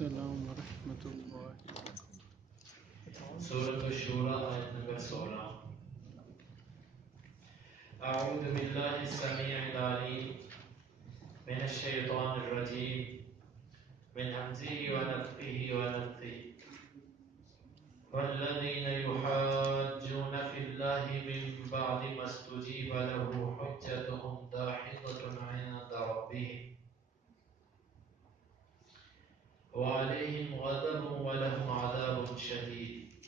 السلام ورحمۃ اللہ۔ سورۃ الشورى آیت نمبر 16۔ اعوذ باللہ السمیع العلیم من الشیطان الرجیم من همزه ونفخه ونفثه والذین یحاجون فی اللہ من بعد ما استجیب له حجتهم داحضة عند ربهم وعليهم غضب ولهم عذاب شديد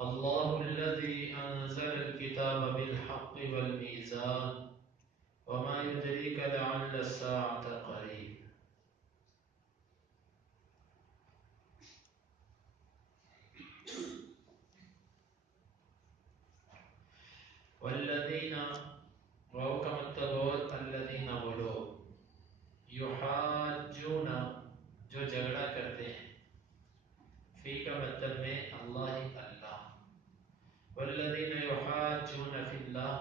الله الذي أنزل الكتاب بالحق والميزان وما يدريك لعل الساعة قريب والذين وكما التبوت الذين ولو يحاجون جو جھگڑا کرتے ہیں، فی کا مطلب میں اللہ والذین یحاجون فی اللہ،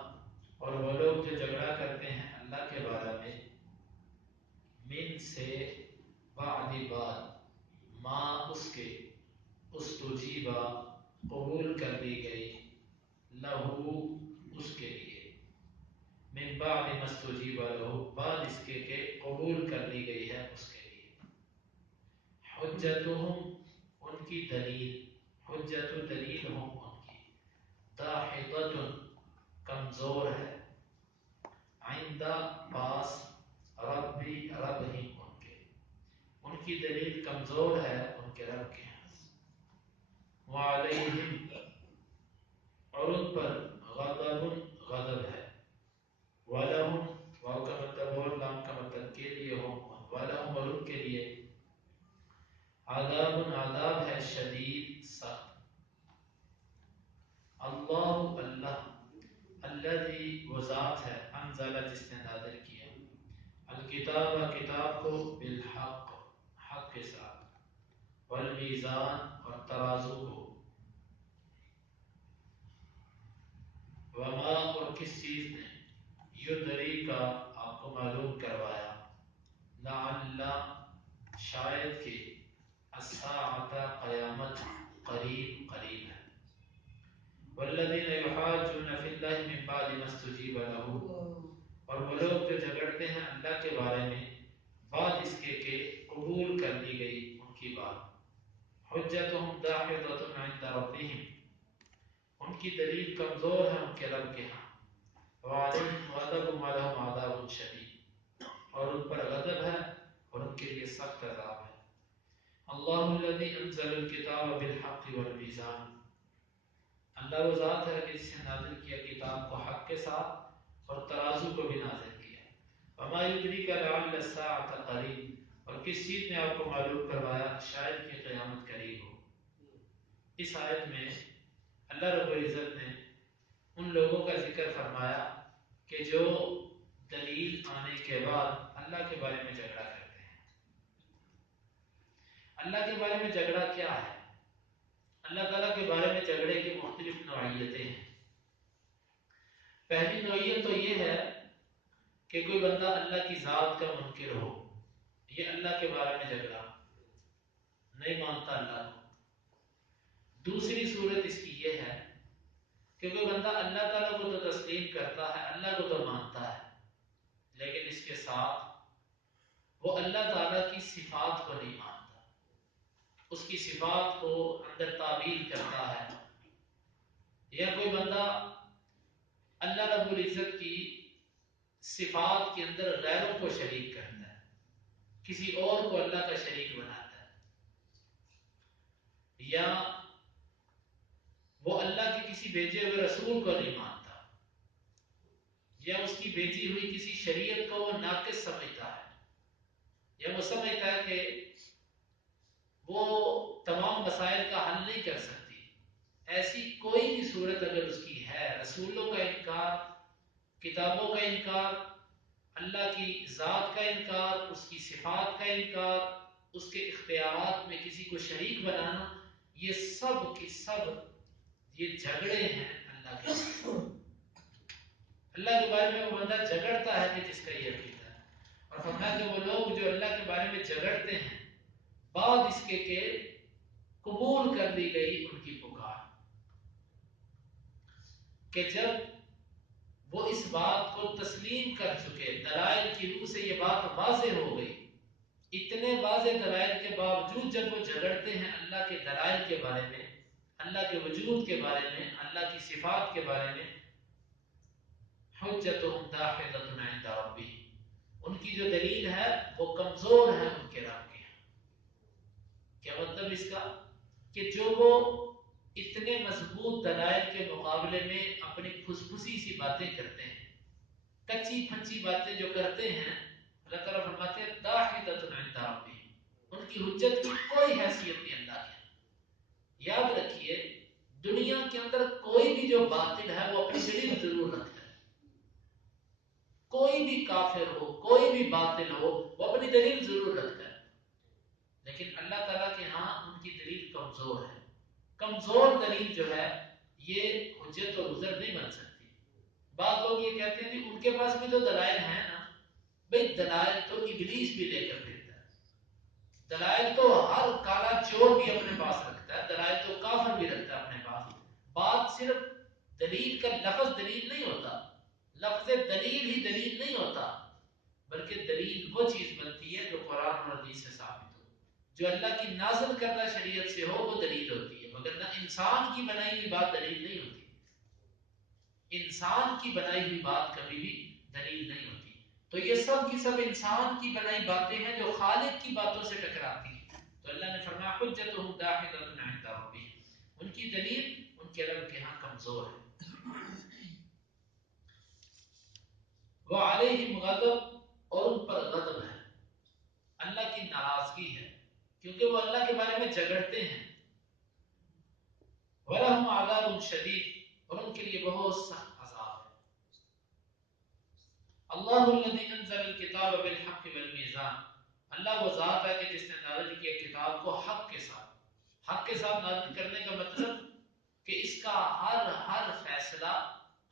اور وہ لوگ جو جھگڑا کرتے ہیں اللہ کے بارے میں، من سے بعد بعد، ما اس کے، استجیبا قبول کر لی گئی، لہو اس کے لیے، من بعد ما استجیب لہو بعد اس کے کہ قبول کر لی گئی ہے اس کے لیے، حجتهم ان کی دلیل، حجت دلیل ہم ان کی، داحضۃ کمزور ہے، عند پاس، ربی ربہم ان کے، ان کی دلیل کمزور ہے ان کے رب کے ہاں، وعلیہم اور ان پر غضب غضب ہے، ولہم واو کا مطلب اور لام کا مطلب کے لیے ہم، ولہم اور ان کے لیے عذاب عذاب ہے شدید سخت، اللہ اللہ الذی وہ ذات ہے، انزل جس نے نازل کیا، الکتاب کتاب کو، بالحق حق کے ساتھ، والمیزان اور ترازو کو، وما اور کس چیز نے، یدری کا آپ کو معلوم کروایا، لعل شاید کہ، الساعۃ قیامت قریب قریب ہے، والذین یحاجون فی اللہ من بعد ما استجیب له، اور وہ لوگ جو جھگڑتے ہیں اللہ کے بارے میں بعد اس کے کہ قبول کر لی گئی ان کی بات، حجتهم داحضۃ عند ربهم ان کی دلیل کمزور ہے ان کے رب کے ہاں، وعلیہم غضب ولہم عذاب شدید اور ان پر غضب ہے اور ان کے لیے سخت عذاب ہے، اللہ الذی انزل الکتاب بالحق والمیزان اللہ وہ ذات ہے کہ جس نے نازل کیا کتاب کو حق کے ساتھ اور ترازو کو بھی نازل کیا، وما یدریک لعل الساعۃ قریب اور کس چیز نے آپ کو معلوم کروایا شاید کہ قیامت قریب ہو۔ اس آیت میں اللہ رب العزت نے ان لوگوں کا ذکر فرمایا کہ جو دلیل آنے کے بعد اللہ کے بارے میں جھگڑا کرتے ہیں۔ اللہ کے بارے میں جھگڑا کیا ہے؟ اللہ تعالیٰ کے بارے میں جھگڑے کی مختلف نوعیتیں ہیں۔ پہلی نوعیت تو یہ ہے کہ کوئی بندہ اللہ کی ذات کا منکر ہو، یہ اللہ کے بارے میں جھگڑا، نہیں مانتا اللہ کو۔ دوسری صورت اس کی یہ ہے کہ کوئی بندہ اللہ تعالیٰ کو تو تسلیم کرتا ہے، اللہ کو تو مانتا ہے، لیکن اس کے ساتھ وہ اللہ تعالیٰ کی صفات کو نہیں مانتا، اس کی صفات کو اندر تعویل کرتا ہے، یا کوئی بندہ اللہ رب العزت کی صفات کے اندر غیروں کو شریک کرتا ہے، کسی اور کو اللہ کا شریک بناتا ہے، یا وہ اللہ کے کسی بھیجے ہوئے رسول کو نہیں مانتا، یا اس کی بھیجی ہوئی کسی شریعت کو وہ ناقص سمجھتا ہے، یا وہ سمجھتا ہے کہ وہ تمام مسائل کا حل نہیں کر سکتی۔ ایسی کوئی بھی صورت اگر اس کی ہے، رسولوں کا انکار، کتابوں کا انکار، اللہ کی ذات کا انکار، اس کی صفات کا انکار، اس کے اختیارات میں کسی کو شریک بنانا، یہ سب کی سب یہ جھگڑے ہیں اللہ کے بارے میں۔ اللہ کے بارے میں وہ بندہ جھگڑتا ہے کہ جس کا یہ عقیدہ ہے، اور فرمایا کہ وہ لوگ جو اللہ کے بارے میں جھگڑتے ہیں بعد اس کے کہ قبول کر لی گئی ان کی پکار، کہ جب وہ اس بات کو تسلیم کر چکے، دلائل کی روح سے یہ بات واضح ہو گئی، اتنے واضح دلائل کے باوجود جب وہ جھگڑتے ہیں اللہ کے دلائل کے بارے میں، اللہ کے وجود کے بارے میں، اللہ کی صفات کے بارے میں، حجتهم داحضۃ عند ربهم، ان کی جو دلیل ہے وہ کمزور ہے ان کے رب کے ہاں۔ کیا مطلب اس کا؟ کہ جو وہ اتنے مضبوط دلائل کے مقابلے میں اپنی پھسپھسی سی باتیں کرتے ہیں، کچی پھچی باتیں جو کرتے ہیں، اللہ تعالیٰ فرماتے ہیں داحضۃ عند ربهم، ان کی حجت کی کوئی حیثیت نہیں اللہ کے۔ یاد رکھیے دنیا کے اندر کوئی بھی جو باطل ہے وہ اپنی دلیل ضرور رکھتا ہے، کوئی بھی کافر ہو، کوئی بھی باطل ہو، وہ اپنی دلیل ضرور رکھتا ہے، لیکن اللہ تعالیٰ کے ہاں ان کی دلیل کمزور ہے۔ کمزور دلیل جو ہے یہ حجت اور عذر نہیں بن سکتی۔ بعض لوگ یہ کہتے ہیں کہ ان کے پاس بھی تو دلائل ہیں نا، بھئی دلائل تو ابلیس بھی لے کر پھرتا ہے، دلائل تو ہر کالا چور بھی اپنے پاس رکھتا ہے، دلائل تو کافر بھی رکھتا ہے اپنے پاس۔ بات صرف دلیل کا لفظ دلیل نہیں ہوتا، لفظ دلیل ہی دلیل نہیں ہوتا، بلکہ دلیل وہ چیز بنتی ہے جو قرآن اور حدیث سے ثابت ہو، جو اللہ کی نازل کردہ شریعت سے ہو، وہ دلیل ہوتی ہے، مگر نہ انسان کی بنائی ہوئی بات دلیل نہیں ہوتی۔ انسان کی بنائی ہوئی بات کبھی بھی دلیل نہیں ہوتی۔ تو یہ سب کی سب انسان کی بنائی باتیں ہیں جو خالق کی باتوں سے ٹکراتی ہیں۔ تو اللہ نے فرمایا حجتهم داحضۃ عند ربهم، ان کی دلیل ان کے رب کے ہاں کمزور ہے۔ وعلیہم غضب، اور ان پر غضب ہے، اللہ کی ناراضگی ہے، کیونکہ وہ اللہ کے بارے میں جھگڑتے ہیں۔ ولہم عذاب شدید، اور ان کے لیے بہت سخت عذاب ہے۔ اللہ الذی انزل الکتاب بالحق والمیزان، اللہ وہ ذات ہے کہ جس نے نازل کیا کتاب کو حق کے ساتھ۔ حق کے ساتھ نازل کرنے کا مطلب کہ اس کا ہر فیصلہ،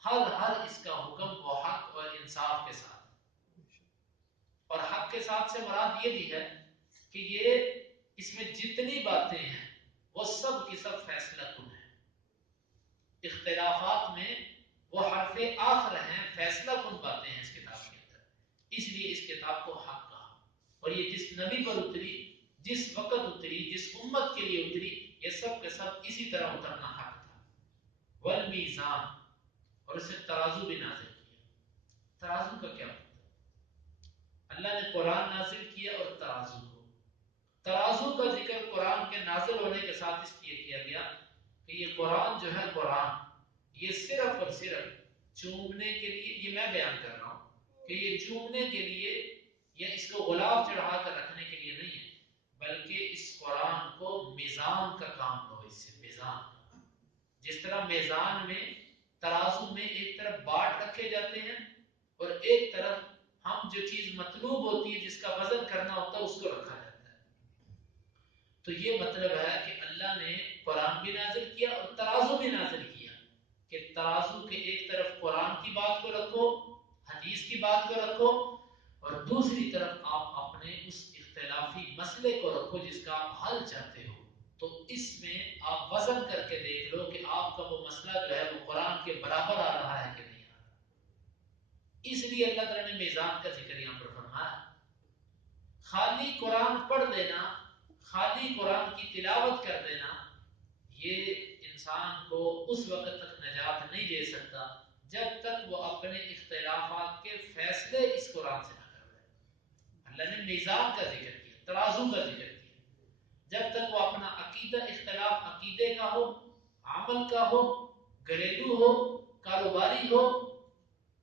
ہر اس کا حکم وہ حق اور انصاف کے ساتھ، اور حق کے ساتھ سے مراد یہ بھی ہے کہ یہ اس میں جتنی باتیں ہیں وہ سب کی سب فیصلہ کن ہیں، اختلافات میں وہ حرف آخر ہیں، فیصلہ کن باتیں ہیں اس کتاب کے اندر، اس لیے اس کتاب کو حق کہا۔ اور یہ جس نبی پر اتری، جس وقت اتری، جس امت کے لیے اتری، یہ سب کے سب اسی طرح اترنا حق تھا۔ والمیزان، اور اسے ترازو بھی نازل کیا۔ ترازو کا کیا مطلب؟ اللہ نے قرآن نازل کیا اور ترازو کو، ترازو کا ذکر قرآن کے نازل ہونے کے ساتھ اس لیے کیا گیا کہ یہ قرآن جو ہے، قرآن یہ صرف اور صرف چومنے کے لیے، یہ میں بیان کر رہا ہوں کہ یہ چومنے کے لیے یا اس کو غلاف چڑھا کر رکھنے کے لیے نہیں ہے، بلکہ اس قرآن کو میزان کا کام لو، اس سے میزان کا، جس طرح میزان میں ترازو میں ایک طرف باٹ رکھے جاتے ہیں اور ایک طرف ہم جو چیز مطلوب ہوتی ہے جس کا وزن کرنا ہوتا ہے اس کو رکھا جاتا ہے۔ تو یہ مطلب ہے کہ اللہ نے قرآن بھی نازل کیا اور ترازو بھی نازل کیا، کہ ترازو کے ایک طرف قرآن کی بات کو رکھو، حدیث کی بات کو رکھو، اور دوسری طرف آپ اپنے اس اختلافی مسئلے کو رکھو جس کا آپ حل چاہتے ہو، تو اس میں آپ وزن کر کے دیکھ لو کہ آپ کا وہ مسئلہ جو ہے وہ قرآن کے برابر آ رہا ہے کہ نہیں آ رہا۔ اس لیے اللہ تعالیٰ نے میزان کا ذکر یہاں پر فرمایا۔ خالی قرآن پڑھ دینا، خالی قرآن کی تلاوت کر دینا، یہ انسان کو اس وقت تک نجات نہیں دے سکتا جب تک وہ اپنے اختلافات کے فیصلے اس قرآن سے نہ کر لے۔ اللہ نے میزان کا ذکر کیا، ترازو کا ذکر کیا، جب تک وہ اپنا عقیدہ، اختلاف عقیدے کا ہو، عمل کا ہو، گھریلو ہو، کاروباری ہو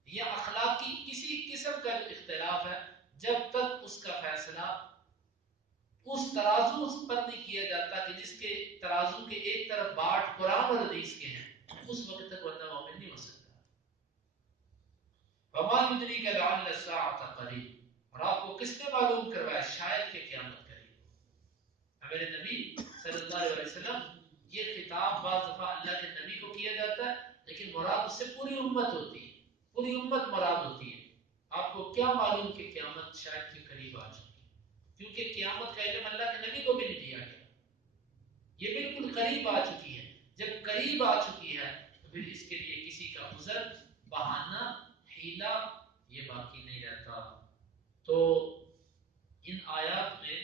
یا اخلاقی کسی قسم کا اختلاف ہے، جب تک اس کا فیصلہ اس ترازو پر نہیں کیا جاتا کہ جس کے ترازو کے ایک طرف باٹ قرآن اور حدیث کے ہیں، اس وقت تک بندہ مومن نہیں ہو سکتا۔ وما يدريك لعل الساعة قريب، اور آپ کو کس نے معلوم کروایا شاید کہ قیامت قریب ہو۔ میرے نبی صلی اللہ علیہ وسلم، یہ خطاب بعض دفعہ اللہ کے نبی کو کیا جاتا ہے، لیکن مراد اس سے پوری امت ہوتی ہے، پوری امت مراد ہوتی ہے۔ آپ کو کیا معلوم کہ قیامت شاید کے قریب آ چکی، کیونکہ قیامت کا علم اللہ کے نبی کو بھی نہیں قریب آ چکی ہے. جب قریب آ چکی ہے تو پھر اس کے لیے کسی کا عذر، بہانہ، حیلہ یہ باقی نہیں رہتا. تو ان آیات میں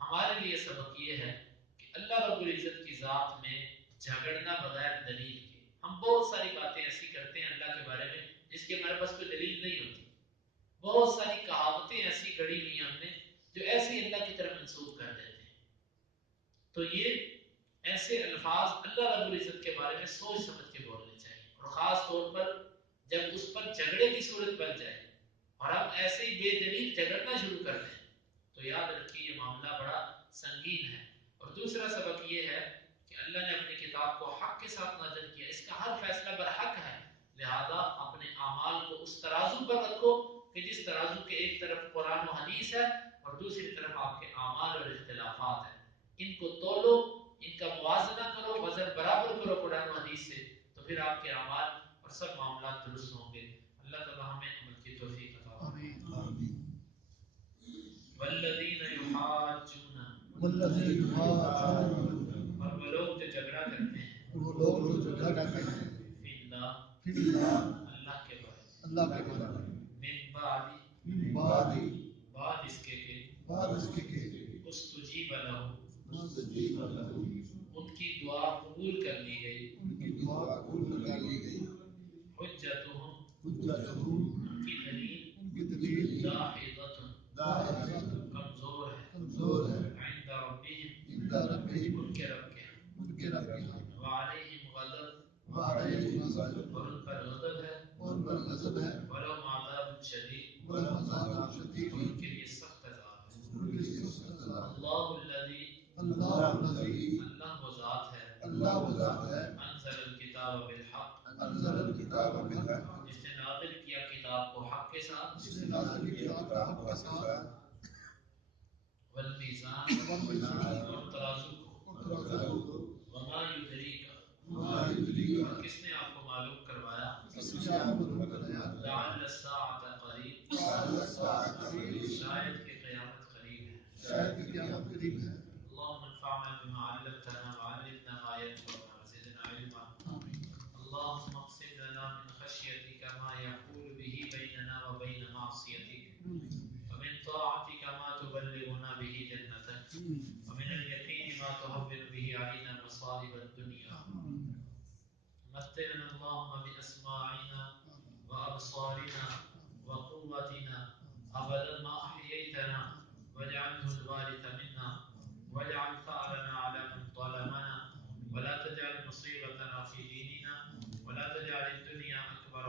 ہمارے لیے سبق یہ ہے کہ اللہ رب العزت کی ذات میں جھگڑنا بغیر دلیل کے. ہم بہت ساری باتیں ایسی کرتے ہیں اللہ کے بارے میں جس کی ہمارے پاس کوئی دلیل نہیں ہوتی. بہت ساری کہاوتیں ایسی گڑی ہوئی ہم نے جو ایسے اللہ کی طرف منسوب کر دیتے ہیں. تو یہ ایسے الفاظ اللہ رب العزت کے بارے میں سوچ سمجھ کے بولنے چاہیے، اور خاص طور پر جب اس پر جھگڑے کی صورت بن جائے اور ہم ایسے ہی بے دلیل جھگڑنا شروع کر دیں تو یاد رکھیے یہ معاملہ بڑا سنگین ہے. اور دوسرا سبق یہ ہے کہ اللہ نے اپنی کتاب کو حق کے ساتھ نازل کیا، اس کا ہر فیصلہ برحق ہے. لہذا اپنے اعمال کو اس ترازو پر رکھو کہ جس ترازو کے ایک طرف قرآن و حدیث ہے اور دوسری طرف آپ کے اعمال اور اختلافات ہیں. ان کو تولو، ان کا موازنہ کرو، وزن برابر کرو قرآن و حدیث سے، تو پھر آپ کے اعمال اور سب معاملات درست ہوں گے. اللہ تعالی ہمیں عمل کی توفیق عطا فرمائے. والذین یحاجون، اور وہ لوگ جو جھگڑا کرتے ہیں، فی اللہ، اللہ کے بارے میں، من بعد اس کے کہ استجیب لہ، ان کی دعا قبول کر لی گئی، حجتہم، ان کی دلیل، داحضۃ، کمزور ہے، عند ربہم، ان کے رب کے، وعلیہم غضب، اور ان پر غضب ہے، ولہم عذاب شدید، اور ان کے لیے سخت عذاب ہے. اللہ الذی، اللہ وہ ذات ہے، انزل الکتاب بالحق، جس نے نازل کیا کتاب کو حق کے ساتھ، والمیزان، اور ترازو کو، وما یدریک، اور کس نے آپ کو معلوم کروایا، لعل الساعة قریب، شاید کہ قیامت قریب ہے. اللهم انفعنا بما علمتنا وعلمنا ما ينفعنا وزدنا علما. اللهم اقسم لنا من خشيتك ما يحول به بيننا وبين معصيتك، ومن طاعتك ما تبلغنا به جنتك، ومن اليقين ما تهون به علينا مصائب الدنيا. متعنا اللهم بأسماعنا وأبصارنا وقوتنا أبدا ما أحييتنا، واجعله الوارث منا، واجعل ثأرنا على من ظلمنا، ولا تجعل مصيبتنا في ديننا، ولا تجعل الدنيا أكبر